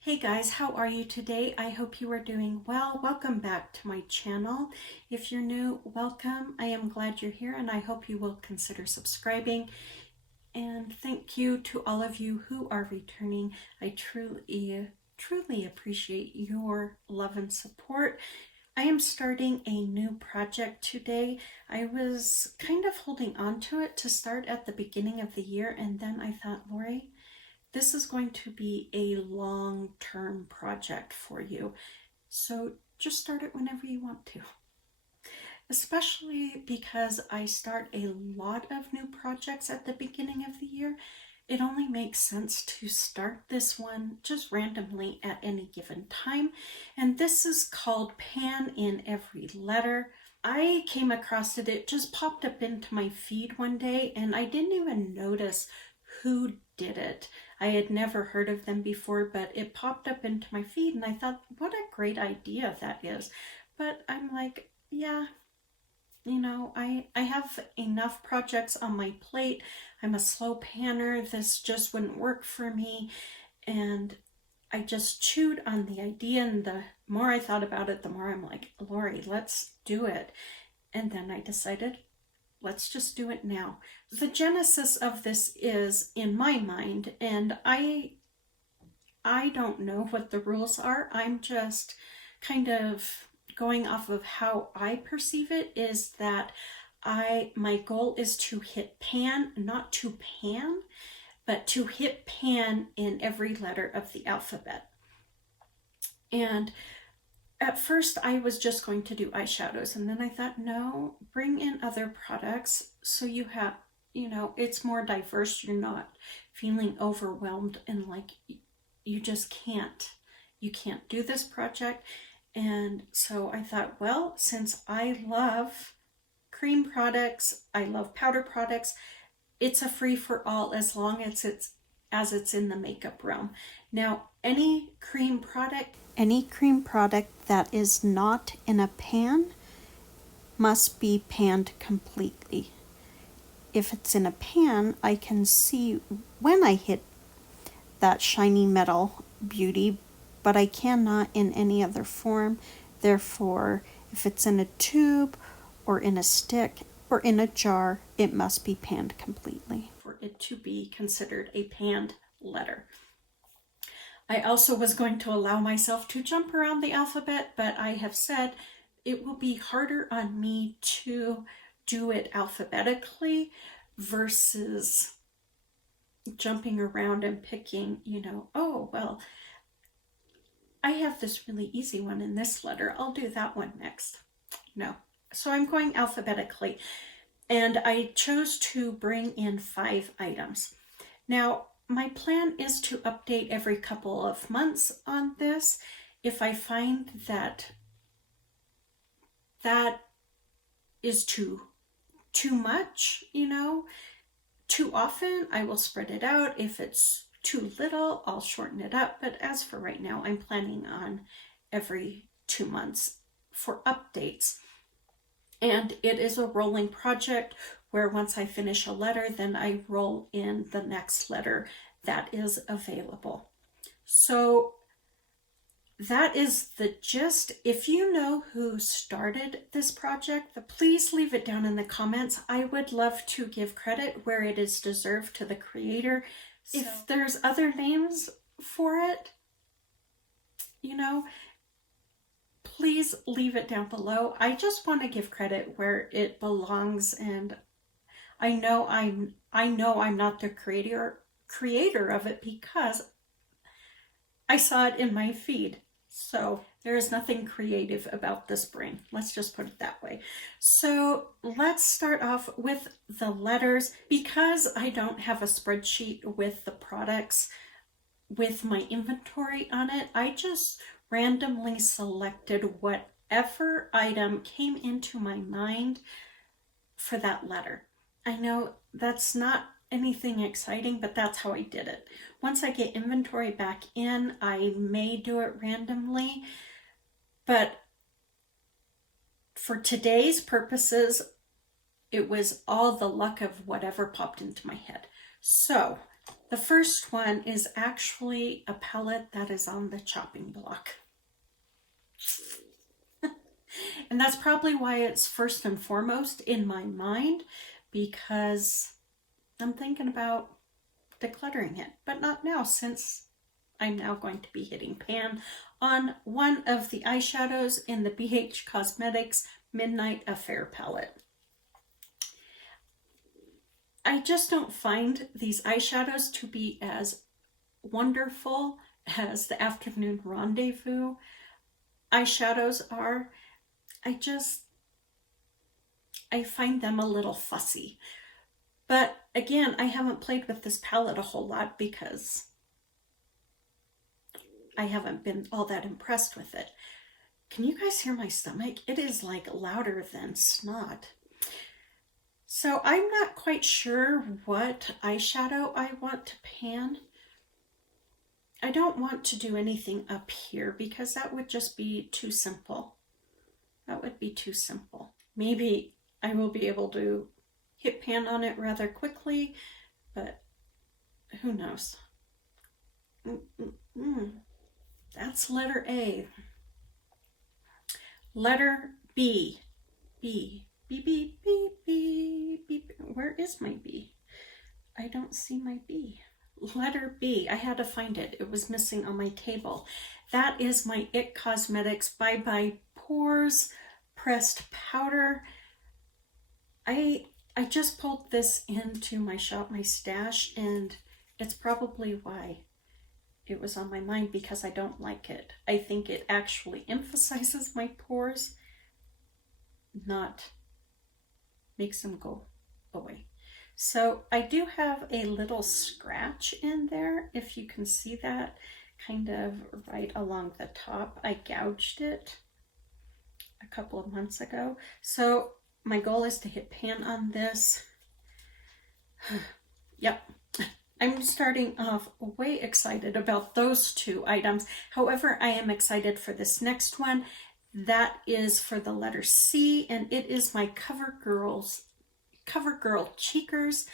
Hey guys, how are you today? I hope you are doing well. Welcome back to my channel. If you're new, welcome. I am glad you're here and I hope you will consider subscribing. And thank you to all of you who are returning. I truly appreciate your love and support. I am starting a new project today. I was kind of holding on to it to start at the beginning of the year, and then I thought, Lori, this is going to be a long-term project for you. So just start it whenever you want to. Especially because I start a lot of new projects at the beginning of the year. It only makes sense to start this one just randomly at any given time. And this is called Pan in Every Letter. I came across it, it just popped up into my feed one day and I didn't even notice who did it. I had never heard of them before, but it popped up into my feed and I thought, what a great idea that is. But I'm like, yeah, I have enough projects on my plate. I'm a slow panner. This just wouldn't work for me. And I just chewed on the idea, and the more I thought about it, the more I'm like, Lori, let's do it. And then I decided, let's just do it now. The genesis of this is in my mind, and I don't know what the rules are. I'm just kind of going off of how I perceive it, is that my goal is to hit pan, not to pan, but to hit pan in every letter of the alphabet. And at first I was just going to do eyeshadows, and then I thought, no, bring in other products so you have, it's more diverse. You're not feeling overwhelmed and like you just can't do this project. And so I thought, well, since I love cream products, I love powder products, it's a free for all as long as it's in the makeup realm. Now, any cream product that is not in a pan must be panned completely. If it's in a pan, I can see when I hit that shiny metal beauty, but I cannot in any other form. Therefore, if it's in a tube or in a stick or in a jar, it must be panned completely for it to be considered a panned letter. I also was going to allow myself to jump around the alphabet, but I have said it will be harder on me to do it alphabetically versus jumping around and picking, oh, well, I have this really easy one in this letter. I'll do that one next. No. So I'm going alphabetically. And I chose to bring in 5 items. Now, my plan is to update every couple of months on this. If I find that is too much, too often, I will spread it out. If it's too little, I'll shorten it up. But as for right now, I'm planning on every 2 months for updates. And it is a rolling project where once I finish a letter, then I roll in the next letter that is available. So that is the gist. If you know who started this project, please leave it down in the comments. I would love to give credit where it is deserved to the creator. So, if there's other names for it, please leave it down below. I just want to give credit where it belongs, and I know I'm not the creator of it because I saw it in my feed. So there is nothing creative about this brain. Let's just put it that way. So let's start off with the letters. Because I don't have a spreadsheet with the products with my inventory on it, I just randomly selected whatever item came into my mind for that letter. I know that's not anything exciting, but that's how I did it. Once I get inventory back in, I may do it randomly, but for today's purposes, it was all the luck of whatever popped into my head. So The first one is actually a palette that is on the chopping block. And that's probably why it's first and foremost in my mind, because I'm thinking about decluttering it, but not now, since I'm now going to be hitting pan on one of the eyeshadows in the BH Cosmetics Midnight Affair palette. I just don't find these eyeshadows to be as wonderful as the Afternoon Rendezvous eyeshadows are. I find them a little fussy. But again, I haven't played with this palette a whole lot because I haven't been all that impressed with it. Can you guys hear my stomach? It is like louder than snot. So I'm not quite sure what eyeshadow I want to pan. I don't want to do anything up here because that would just be too simple. That would be too simple. Maybe I will be able to hit pan on it rather quickly, but who knows? That's letter A. Letter B. B. B, B, B, B, B. Where is my B? I don't see my B. Letter B. I had to find it. It was missing on my table. That is my IT Cosmetics Bye Bye Pores pressed powder. I just pulled this into my shop, my stash, and it's probably why it was on my mind, because I don't like it. I think it actually emphasizes my pores, not makes them go away. So I do have a little scratch in there, if you can see that, kind of right along the top. I gouged it a couple of months ago. So my goal is to hit pan on this. Yep. I'm starting off way excited about those two items. However, I am excited for this next one. That is for the letter C, and it is my CoverGirl Cheekers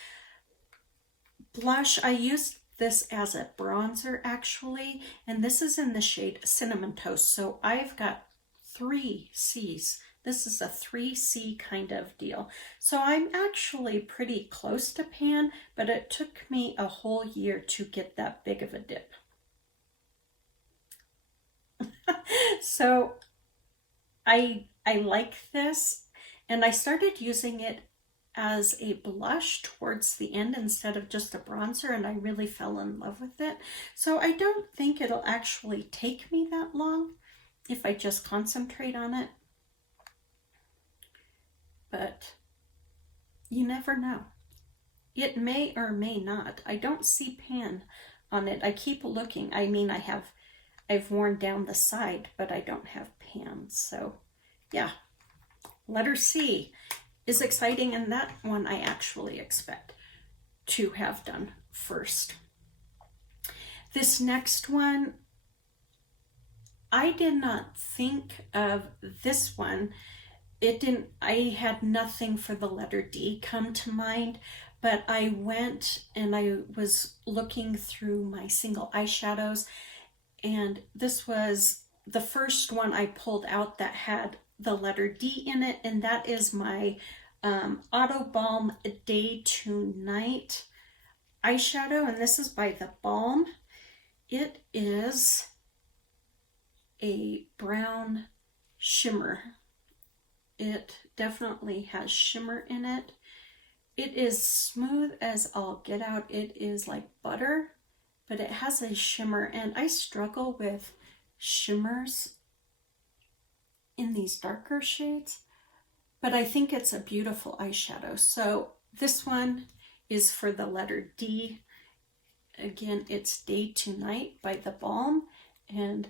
blush. I used this as a bronzer actually, and this is in the shade Cinnamon Toast. So I've got 3 C's. This is a 3C kind of deal. So I'm actually pretty close to pan, but it took me a whole year to get that big of a dip. So I like this, and I started using it as a blush towards the end instead of just a bronzer, and I really fell in love with it. So I don't think it'll actually take me that long if I just concentrate on it. But you never know. It may or may not. I don't see pan on it. I keep looking. I mean, I've worn down the side, but I don't have pan. So yeah, letter C is exciting, and that one I actually expect to have done first. This next one, I did not think of this one. I had nothing for the letter D come to mind, but I went and I was looking through my single eyeshadows, and this was the first one I pulled out that had the letter D in it, and that is my Auto Balm Day to Night eyeshadow, and this is by The Balm. It is a brown shimmer. It definitely has shimmer in it. It is smooth as all get out. It is like butter, but it has a shimmer, and I struggle with shimmers in these darker shades, but I think it's a beautiful eyeshadow. So this one is for the letter D. Again, it's Day to Night by The Balm, and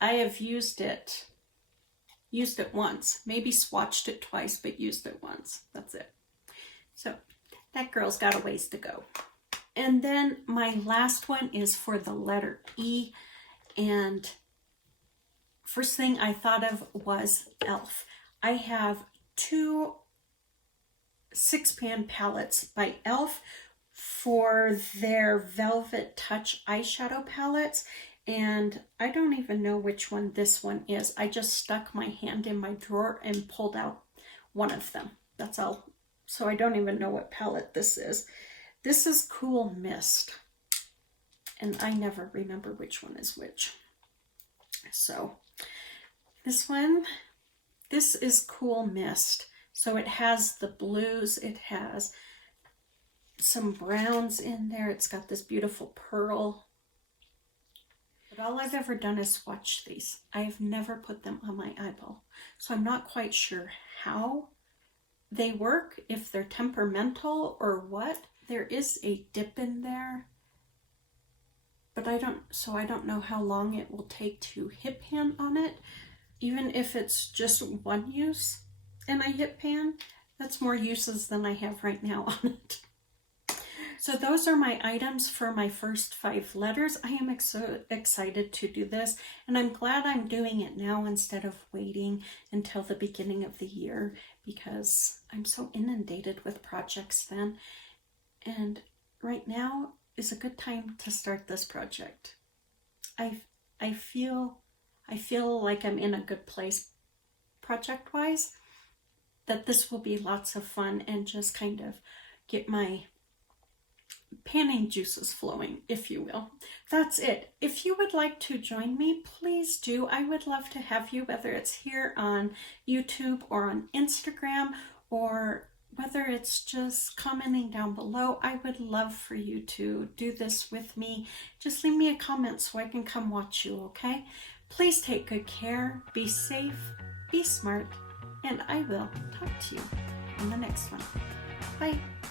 I have used it once, maybe swatched it twice, but used it once. That's it. So that girl's got a ways to go. And then my last one is for the letter E, and first thing I thought of was e.l.f. I have 2 6-pan palettes by e.l.f. for their Velvet Touch eyeshadow palettes. And I don't even know which one this one is. I just stuck my hand in my drawer and pulled out one of them. That's all. So I don't even know what palette this is. This is Cool Mist. And I never remember which one is which. So this one, this is Cool Mist. So it has the blues, it has some browns in there. It's got this beautiful pearl. But all I've ever done is swatch these. I have never put them on my eyeball. So I'm not quite sure how they work, if they're temperamental or what. There is a dip in there, but I don't know how long it will take to hit pan on it. Even if it's just one use and I hit pan, that's more uses than I have right now on it. So those are my items for my first 5 letters. I am so excited to do this, and I'm glad I'm doing it now instead of waiting until the beginning of the year, because I'm so inundated with projects then. And right now is a good time to start this project. I feel like I'm in a good place project-wise, that this will be lots of fun and just kind of get my panning juices flowing, if you will. That's it. If you would like to join me, please do. I would love to have you, whether it's here on YouTube or on Instagram, or whether it's just commenting down below. I would love for you to do this with me. Just leave me a comment so I can come watch you, okay? Please take good care, be safe, be smart, and I will talk to you in the next one. Bye.